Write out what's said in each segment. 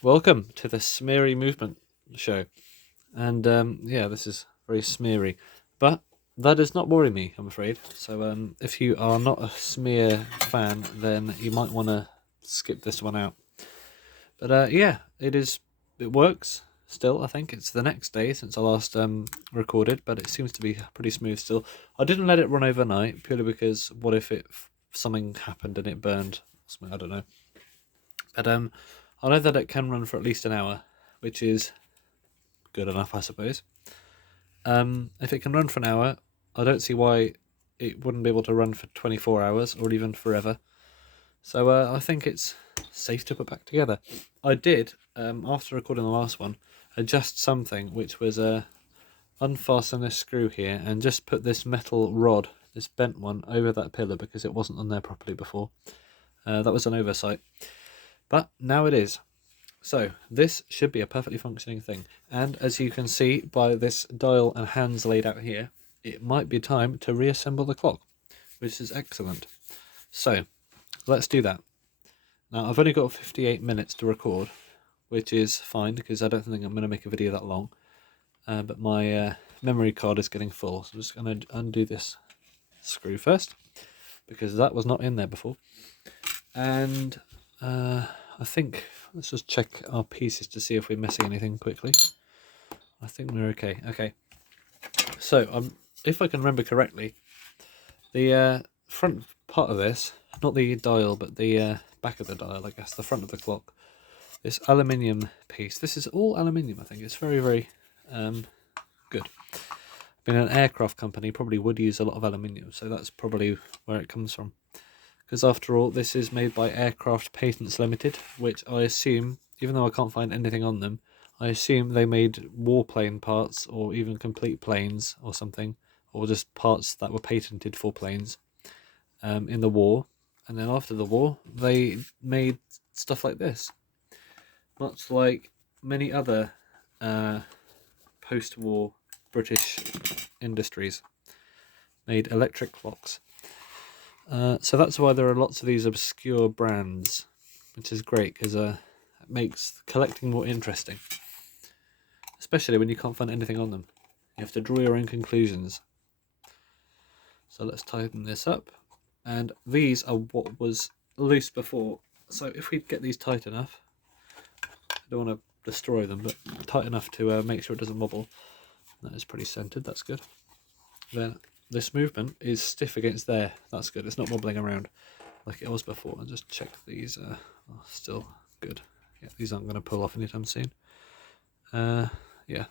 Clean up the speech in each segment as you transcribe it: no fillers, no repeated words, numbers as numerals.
Welcome to the Smeary Movement Show. And yeah, this is very smeary. But that does not worry me, I'm afraid. So if you are not a smear fan, then you might want to skip this one out. But yeah, it works still, I think. It's the next day since I last recorded, but it seems to be pretty smooth still. I didn't let it run overnight, purely because what if something happened and it burned? Something, I don't know. But I know that it can run for at least an hour, which is good enough, I suppose. If it can run for an hour, I don't see why it wouldn't be able to run for 24 hours or even forever. So I think it's safe to put back together. I did, after recording the last one, adjust something, which was unfasten this screw here and just put this metal rod, this bent one, over that pillar because it wasn't on there properly before. That was an oversight. But now it is. So this should be a perfectly functioning thing. And as you can see by this dial and hands laid out here, it might be time to reassemble the clock, which is excellent. So let's do that. Now I've only got 58 minutes to record, which is fine because I don't think I'm going to make a video that long. But my memory card is getting full, so I'm just going to undo this screw first because that was not in there before. And I think let's just check our pieces to see if we're missing anything quickly. I think we're okay. Okay. So if I can remember correctly, the front part of this, not the dial, but the back of the dial, I guess, the front of the clock, this aluminium piece. This is all aluminium, I think. It's very, very good. Being an aircraft company, probably would use a lot of aluminium, so that's probably where it comes from. Because after all, this is made by Aircraft Patents Limited, which I assume, even though I can't find anything on them, I assume they made warplane parts or even complete planes or something, or just parts that were patented for planes in the war. And then after the war, they made stuff like this. Much like many other post-war British industries, made electric clocks. So that's why there are lots of these obscure brands, which is great because it makes collecting more interesting. Especially when you can't find anything on them. You have to draw your own conclusions. So let's tighten this up. And these are what was loose before. So if we get these tight enough, I don't want to destroy them, but tight enough to make sure it doesn't wobble. That is pretty centered, that's good. Then this movement is stiff against there. That's good. It's not wobbling around like it was before. I'll just check these are still good. Yeah, these aren't going to pull off anytime soon. Yeah,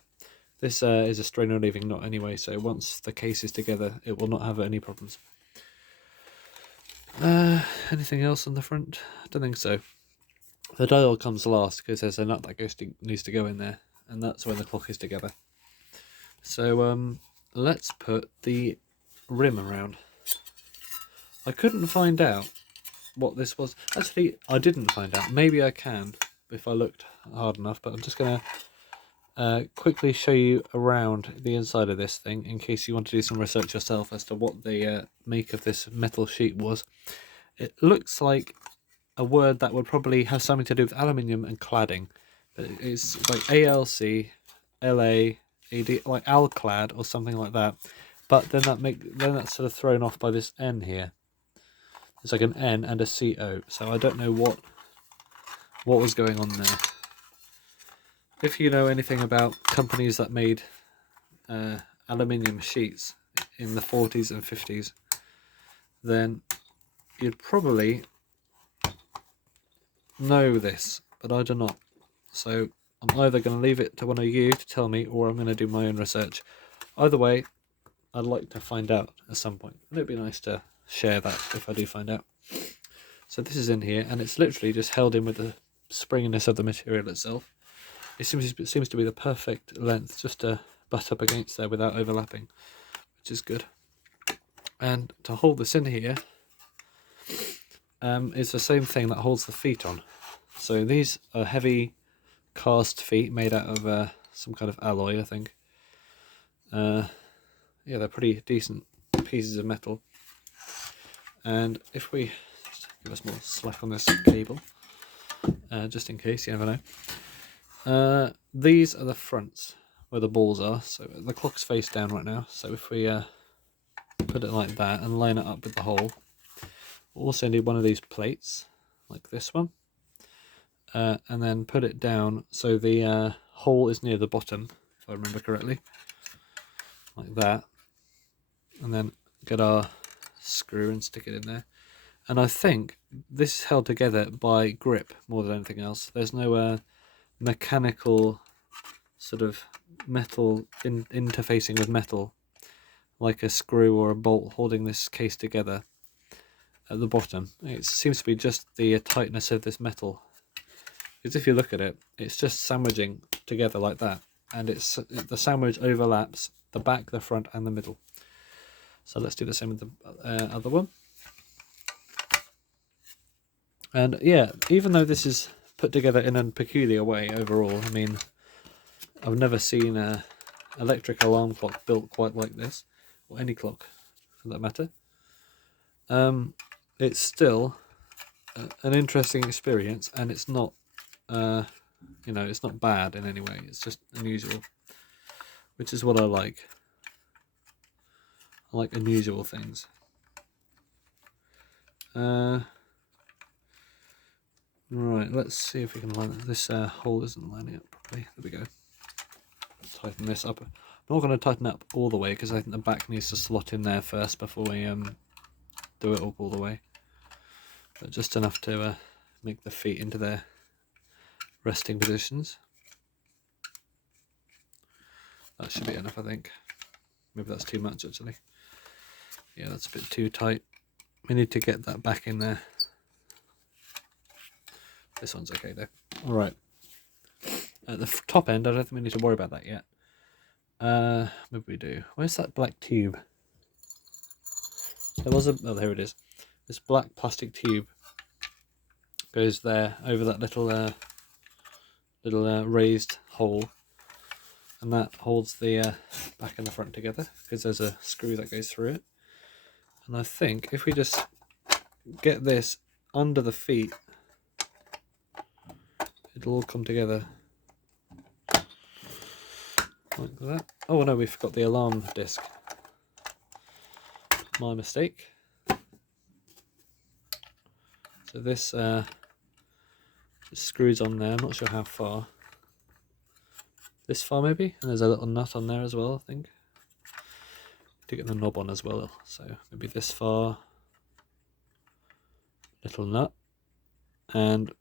this is a strain relieving knot anyway, so once the case is together, it will not have any problems. Anything else on the front? I don't think so. The dial comes last because there's a nut that needs to go in there, and that's when the clock is together. So let's put the rim around. I couldn't find out what this was. Actually, I didn't find out. Maybe I can if I looked hard enough, but I'm just going to quickly show you around the inside of this thing in case you want to do some research yourself as to what the make of this metal sheet was. It looks like a word that would probably have something to do with aluminium and cladding, but it's like ALC, LA, AD, like alclad or something like that. But then that's sort of thrown off by this N here. It's like an N and a CO, so I don't know what was going on there. If you know anything about companies that made aluminium sheets in the 40s and 50s, then you'd probably know this, but I do not. So I'm either going to leave it to one of you to tell me, or I'm going to do my own research. Either way, I'd like to find out at some point. And it'd be nice to share that if I do find out. So this is in here, and it's literally just held in with the springiness of the material itself. It seems to be the perfect length just to butt up against there without overlapping, which is good. And to hold this in here is the same thing that holds the feet on. So these are heavy cast feet made out of some kind of alloy, I think. Yeah, they're pretty decent pieces of metal. And if we give us more slack on this cable, just in case, you never know. These are the fronts where the balls are. So the clock's face down right now. So if we put it like that and line it up with the hole, we'll also need one of these plates, like this one. And then put it down so the hole is near the bottom, if I remember correctly, like that. And then get our screw and stick it in there. And I think this is held together by grip more than anything else. There's no mechanical sort of metal interfacing with metal, like a screw or a bolt holding this case together at the bottom. It seems to be just the tightness of this metal. Because if you look at it, it's just sandwiching together like that, and the sandwich overlaps the back, the front, and the middle. So let's do the same with the other one. And yeah, even though this is put together in a peculiar way overall, I mean, I've never seen a electric alarm clock built quite like this, or any clock for that matter. It's still an interesting experience, and it's not it's not bad in any way. It's just unusual, which is what I like. I like unusual things. Right, let's see if we can line this hole isn't lining up properly. There we go. Tighten this up. I'm not going to tighten it up all the way because I think the back needs to slot in there first before we do it all the way. But just enough to make the feet into their resting positions. That should be enough, I think. Maybe that's too much actually. Yeah, that's a bit too tight. We need to get that back in there. This one's okay though. Alright. At the top end, I don't think we need to worry about that yet. Maybe we do. Where's that black tube? There was oh, there it is. This black plastic tube goes there over that little raised hole, and that holds the back and the front together because there's a screw that goes through it. And I think if we just get this under the feet, it'll all come together like that. Oh no, we forgot the alarm disc. My mistake. So this just screws on there. I'm not sure how far. This far maybe, and there's a little nut on there as well, I think. To get the knob on as well, so maybe this far. Little nut, and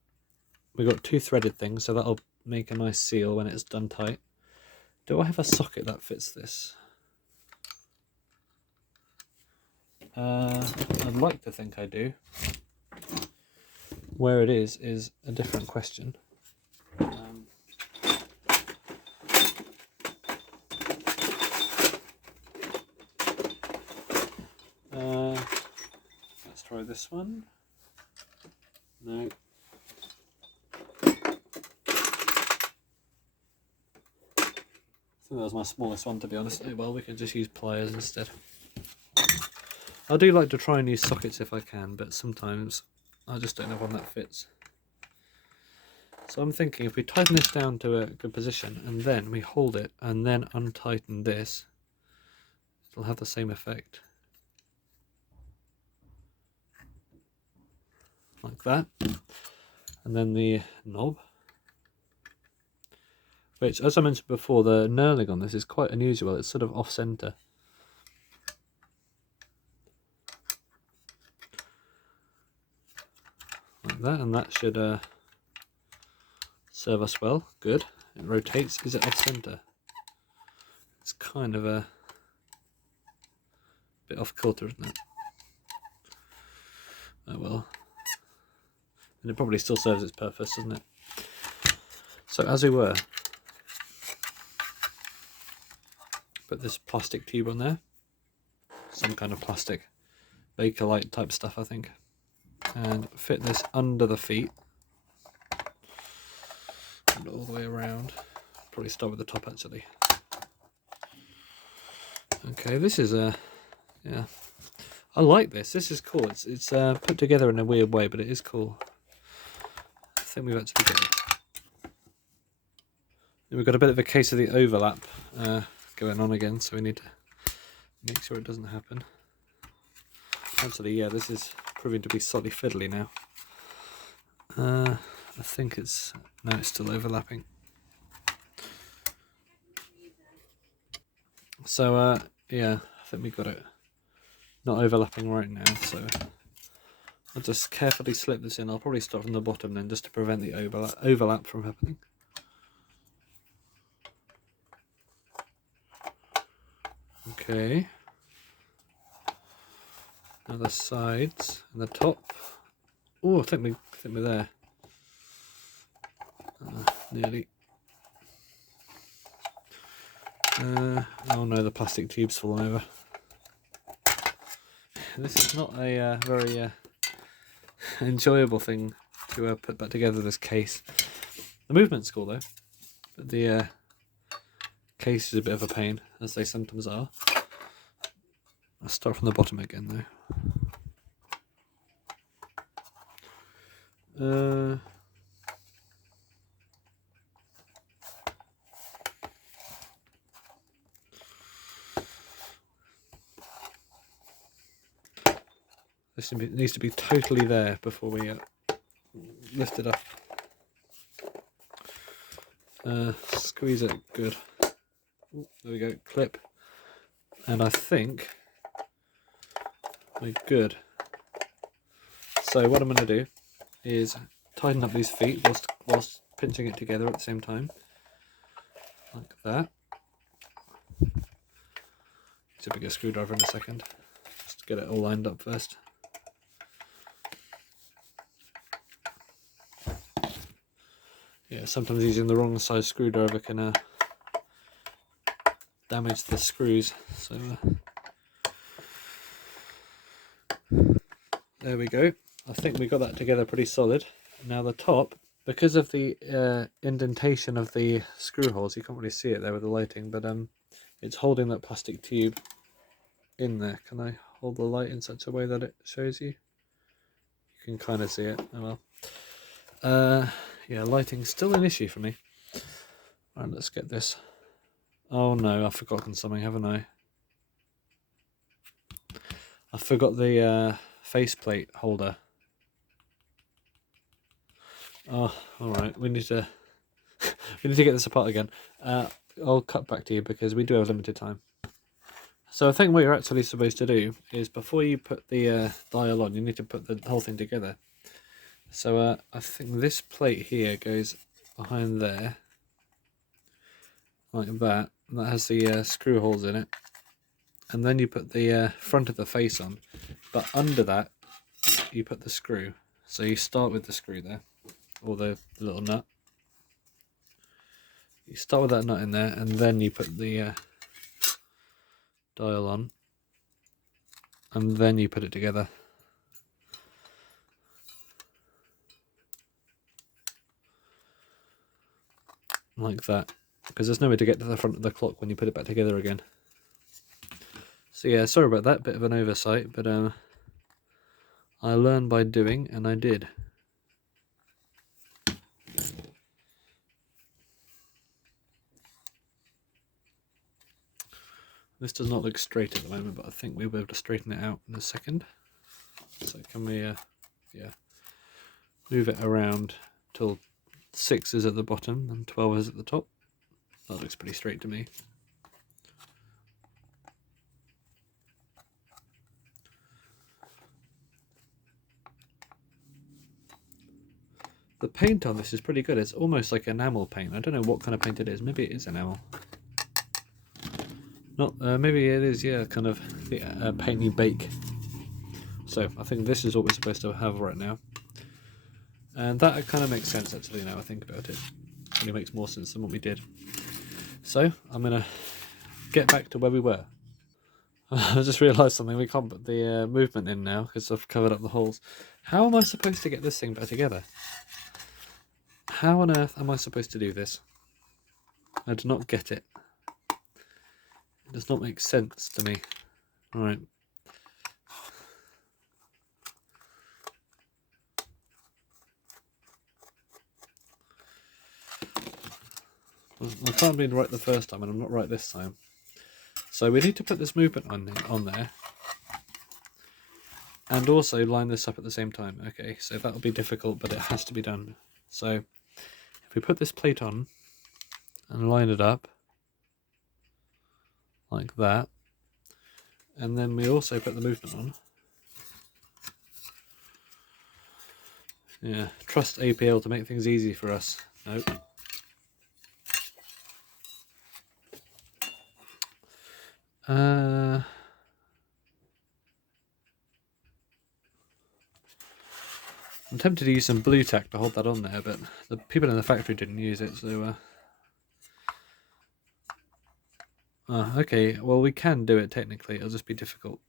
we've got two threaded things, so that'll make a nice seal when it's done tight. Do I have a socket that fits this? I'd like to think I do. Where it is a different question. Let's try this one. No. I think that was my smallest one, to be honest. Well, we can just use pliers instead. I do like to try and use sockets if I can, but sometimes I just don't have one that fits. So I'm thinking if we tighten this down to a good position and then we hold it and then untighten this, it'll have the same effect. Like that. And then the knob, which, as I mentioned before, the knurling on this is quite unusual. It's sort of off-centre. Like that, and that should serve us well. Good. It rotates. Is it off-centre? It's kind of a bit off-kilter, isn't it? Oh well. And it probably still serves its purpose, doesn't it? So as we were, put this plastic tube on there, some kind of plastic Bakelite type stuff, I think, and fit this under the feet and all the way around. Probably start with the top actually. Okay, this is yeah, I like this. This is cool. It's put together in a weird way, but it is cool. I think we've actually got it. We've got a bit of a case of the overlap going on again, so we need to make sure it doesn't happen. Actually, yeah, this is proving to be slightly fiddly now. I think it's still overlapping. So yeah, I think we got it not overlapping right now, so I'll just carefully slip this in. I'll probably start from the bottom then, just to prevent the overlap from happening. Okay. Now the sides and the top. Oh, I think we're there. Nearly. Oh no, the plastic tube's fallen over. This is not a very enjoyable thing to put back together, this case. The movement's cool though, but the case is a bit of a pain, as they sometimes are. I'll start from the bottom again though. This needs to be totally there before we lift it up. Squeeze it good. Ooh, there we go, clip. And I think we're good. So what I'm going to do is tighten up these feet whilst pinching it together at the same time. Like that. Use a bigger screwdriver in a second. Just to get it all lined up first. Yeah, sometimes using the wrong size screwdriver can damage the screws. So there we go. I think we got that together pretty solid. Now the top, because of the indentation of the screw holes, you can't really see it there with the lighting, but it's holding that plastic tube in there. Can I hold the light in such a way that it shows you? You can kind of see it. Oh well. Yeah, lighting's still an issue for me. Alright, let's get this. Oh no, I've forgotten something, haven't I? I forgot the faceplate holder. Oh, alright, we need to we need to get this apart again. I'll cut back to you because we do have limited time. So I think what you're actually supposed to do is, before you put the dial on, you need to put the whole thing together. So I think this plate here goes behind there, like that, and that has the screw holes in it. And then you put the front of the face on, but under that you put the screw. So you start with the screw there, or the little nut. You start with that nut in there, and then you put the dial on, and then you put it together. Like that, because there's no way to get to the front of the clock when you put it back together again. So yeah, sorry about that, bit of an oversight, but I learned by doing, and I did. This does not look straight at the moment, but I think we'll be able to straighten it out in a second. So can we, yeah, move it around till 6 is at the bottom and 12 is at the top. That looks pretty straight to me. The paint on this is pretty good. It's almost like enamel paint. I don't know what kind of paint it is. Maybe it is enamel. Not, maybe it is, yeah, kind of the paint you bake. So I think this is what we're supposed to have right now. And that kind of makes sense actually now I think about it. It really makes more sense than what we did. So I'm going to get back to where we were. I just realised something. We can't put the movement in now because I've covered up the holes. How am I supposed to get this thing back together? How on earth am I supposed to do this? I do not get it. It does not make sense to me. Alright. I can't be right the first time, and I'm not right this time. So we need to put this movement on there. And also line this up at the same time. Okay, so that'll be difficult, but it has to be done. So if we put this plate on and line it up like that, and then we also put the movement on. Yeah, trust APL to make things easy for us. Nope. I'm tempted to use some blue tack to hold that on there, but the people in the factory didn't use it, so... okay, well we can do it technically, it'll just be difficult.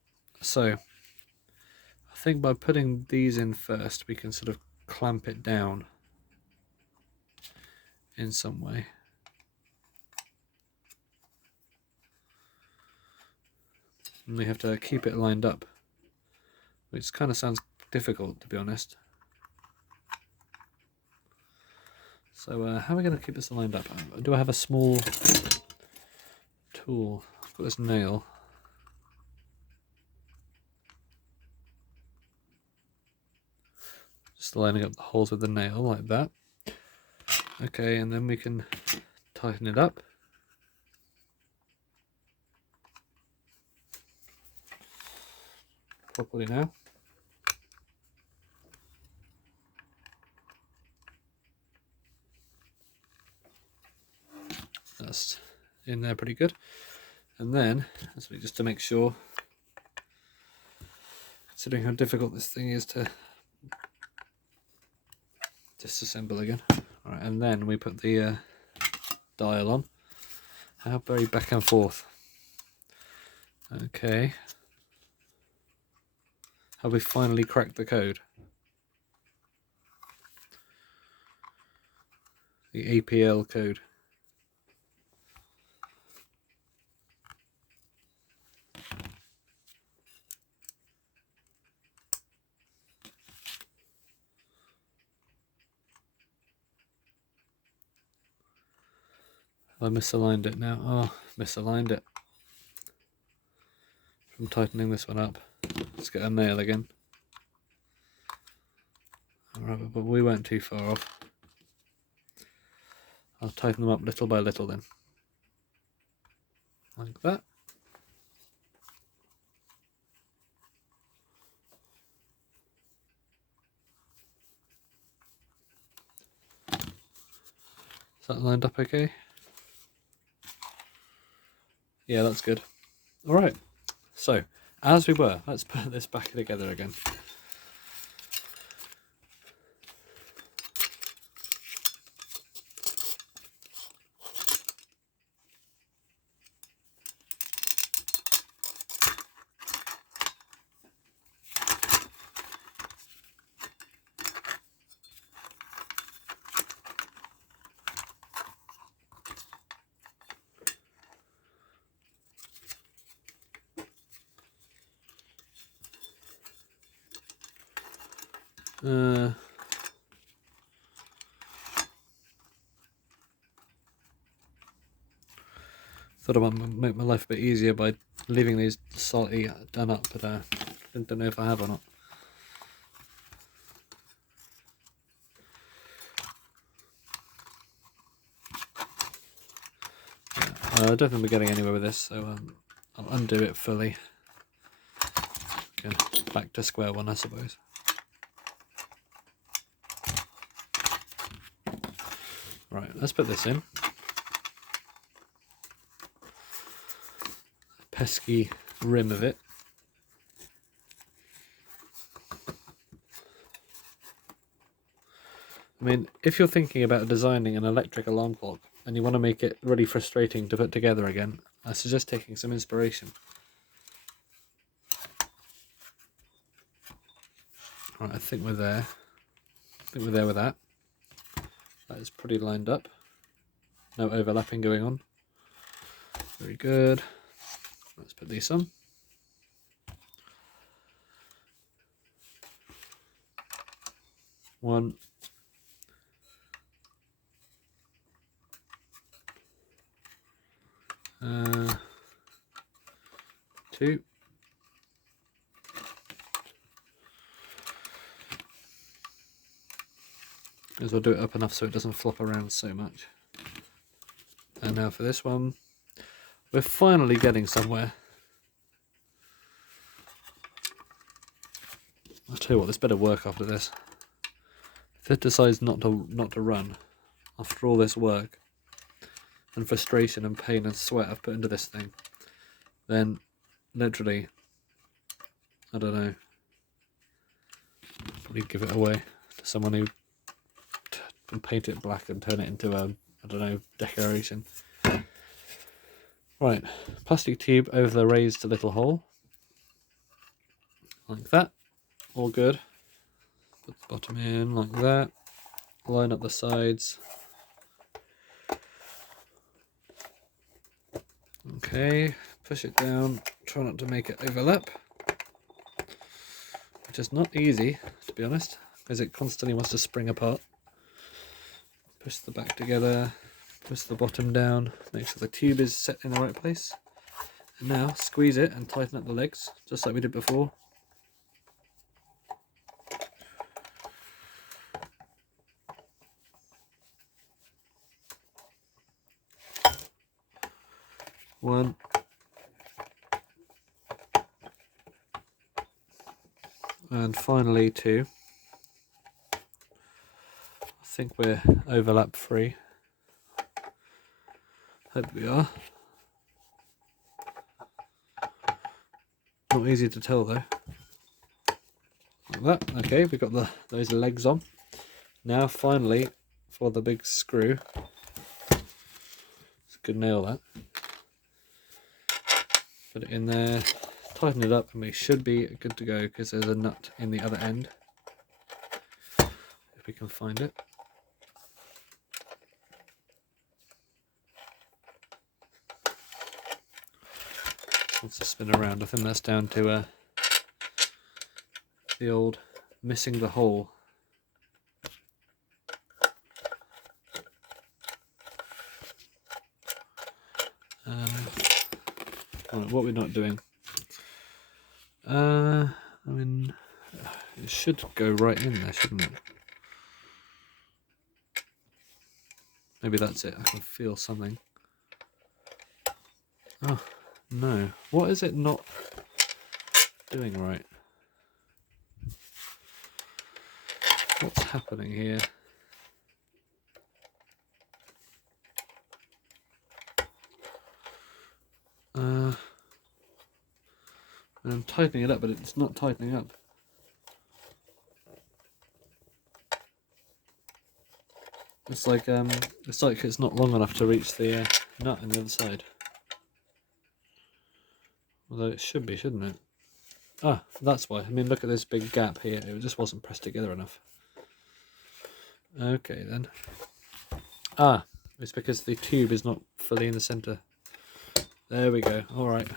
So, I think by putting these in first, we can sort of clamp it down in some way. And we have to keep it lined up, which kind of sounds difficult, to be honest. So how are we going to keep this lined up? Do I have a small tool? I've got this nail. Just lining up the holes with the nail like that. Okay, and then we can tighten it up. Properly now. That's in there pretty good. And then, just to make sure, considering how difficult this thing is to disassemble again. Alright, and then we put the dial on. How very back and forth. Okay. Have we finally cracked the code? The APL code. I misaligned it now. Oh, misaligned it. From tightening this one up. Let's get a nail again. Alright, but we weren't too far off. I'll tighten them up little by little then. Like that. Is that lined up okay? Yeah, that's good. Alright, so as we were, let's put this back together again. Thought I might make my life a bit easier by leaving these slightly done up, but I don't know if I have or not. I don't think we're getting anywhere with this, so I'll undo it fully. Again, back to square one, I suppose. Right, let's put this in. Pesky rim of it. I mean, if you're thinking about designing an electric alarm clock and you want to make it really frustrating to put together again, I suggest taking some inspiration. Right, I think we're there. I think we're there with that. That is pretty lined up. No overlapping going on. Very good. Let's put these on. One. 2. As well do it up enough so it doesn't flop around so much. And now for this one, we're finally getting somewhere. I'll tell you what, this better work after this. If it decides not to run after all this work and frustration and pain and sweat I've put into this thing, then literally, I don't know, probably give it away to someone who can paint it black and turn it into a, I don't know, decoration. Right, plastic tube over the raised little hole, like that, all good. Put the bottom in like that, line up the sides. Okay, push it down, try not to make it overlap, which is not easy, to be honest, because it constantly wants to spring apart. Push the back together, push the bottom down, make sure the tube is set in the right place. And now squeeze it and tighten up the legs, just like we did before. One. And finally 2. I think we're overlap free. Hope we are. Not easy to tell though. Like that. Okay, we've got those legs on. Now finally for the big screw. It's a good nail that. Put it in there, tighten it up, and we should be good to go because there's a nut in the other end. If we can find it. Wants to spin around. I think that's down to the old missing the hole. Right, what we're not doing. I mean, it should go right in there, shouldn't it? Maybe that's it. I can feel something. Oh, no. What is it not doing right? What's happening here? I'm tightening it up, but it's not tightening up. It's like it's not long enough to reach the nut on the other side. Although it should be, shouldn't it? Ah, that's why. I mean, look at this big gap here. It just wasn't pressed together enough. Okay, then. Ah, it's because the tube is not fully in the centre. There we go. All right.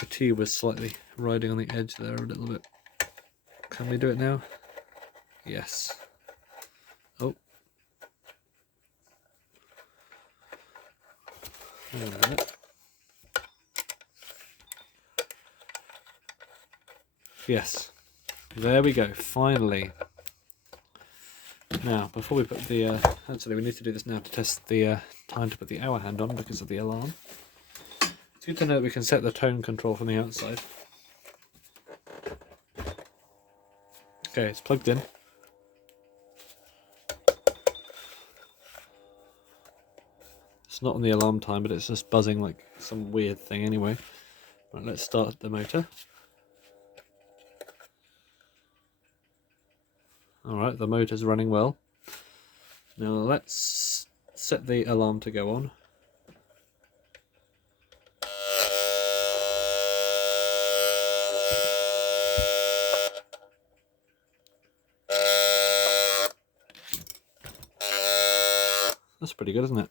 The tube was slightly riding on the edge there a little bit. Can we do it now? Yes. Oh. Hang on a minute. Yes. There we go. Finally. Now, before we put the... actually, we need to do this now to test the time to put the hour hand on because of the alarm. It's good to know that we can set the tone control from the outside. Okay, it's plugged in. It's not on the alarm time, but it's just buzzing like some weird thing anyway. Right, let's start the motor. Alright, the motor's running well. Now let's set the alarm to go on. That's pretty good, isn't it?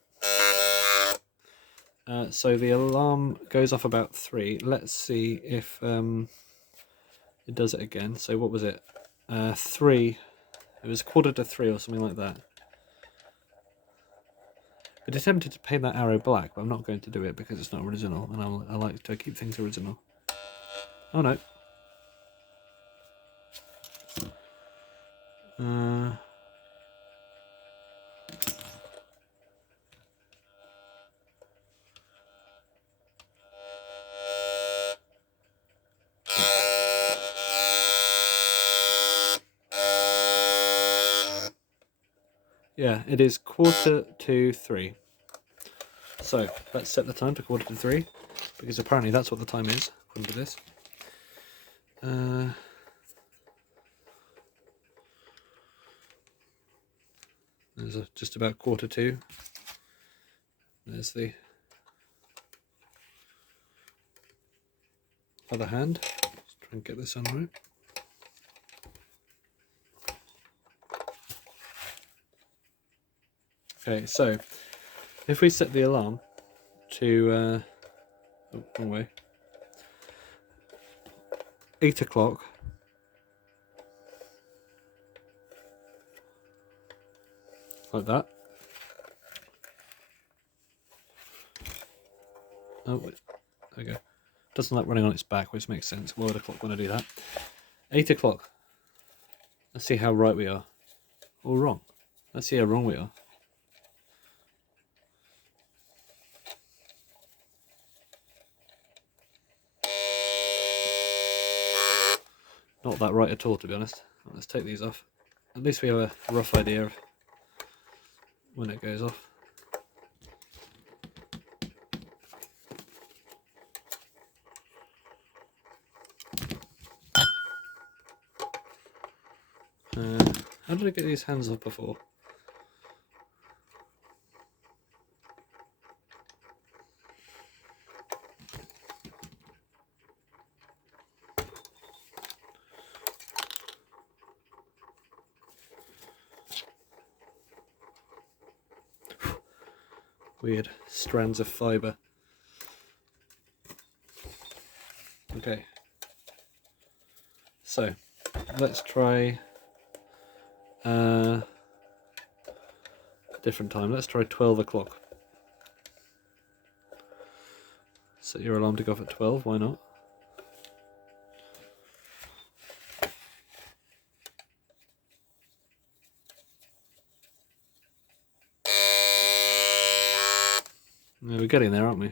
So the alarm goes off about 3. Let's see if it does it again. So what was it? 3. It was 2:45 or something like that. Been attempted to paint that arrow black, but I'm not going to do it because it's not original, and I like to keep things original. Oh no. Yeah, it is 2:45. So let's set the time to 2:45, because apparently that's what the time is, according to this. There's just about 2:45. There's the other hand. Let's try and get this on right. Okay, so if we set the alarm to oh, wrong way, 8 o'clock, like that. Oh, wait. There we go. Doesn't like running on its back, which makes sense. Why would a clock want to do that? 8 o'clock. Let's see how right we are. Or wrong. Let's see how wrong we are. Not that right at all, to be honest. Let's take these off. At least we have a rough idea of when it goes off. How did I get these hands off before? Weird strands of fibre. Okay. So, let's try a different time. Let's try 12 o'clock. Set your alarm to go off at 12, why not? Yeah, we're getting there, aren't we?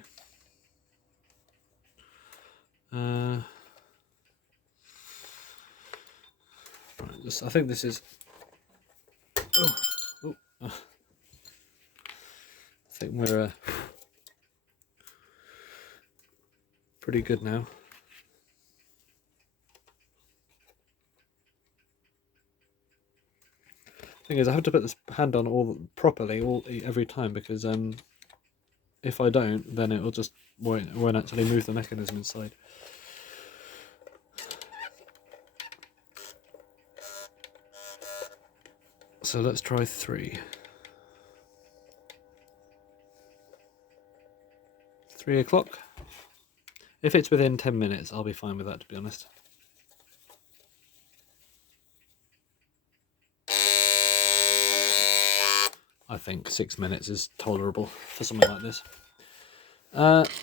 Right, I think this is... I think we're pretty good now. Thing is, I have to put this hand on every time, because if I don't, then it will just won't actually move the mechanism inside. So let's try 3. 3 o'clock. If it's within 10 minutes, I'll be fine with that, to be honest. I think 6 minutes is tolerable for something like this.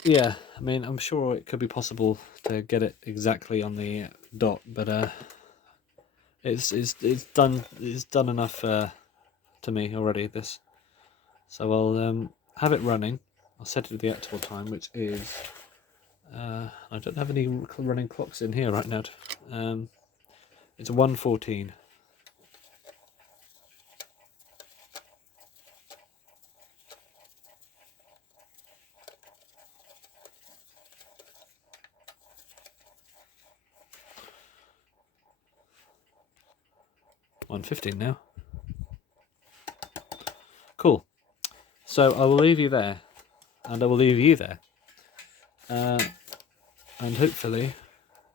Yeah, I mean, I'm sure it could be possible to get it exactly on the dot, but it's done enough to me already. This, so I'll have it running. I'll set it to the actual time, which is I don't have any running clocks in here right now. It's 1:14. $1:15 now. Cool. So I will leave you there, and I will leave you there, and hopefully,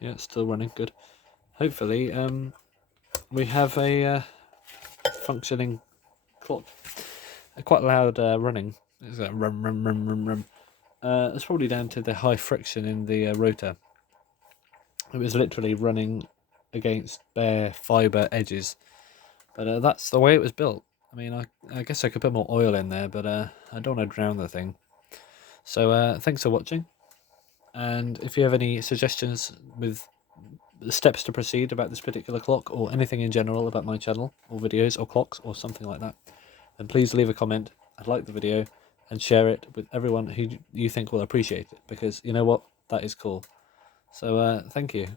yeah, it's still running. Good. Hopefully, we have a functioning clock. Quite loud running. It's like rum rum rum rum rum. It's probably down to the high friction in the rotor. It was literally running against bare fibre edges, but that's the way it was built. I mean, I guess I could put more oil in there, but I don't want to drown the thing. So thanks for watching. And if you have any suggestions with the steps to proceed about this particular clock, or anything in general about my channel, or videos, or clocks, or something like that, then please leave a comment and like the video and share it with everyone who you think will appreciate it, because you know what? That is cool. So thank you.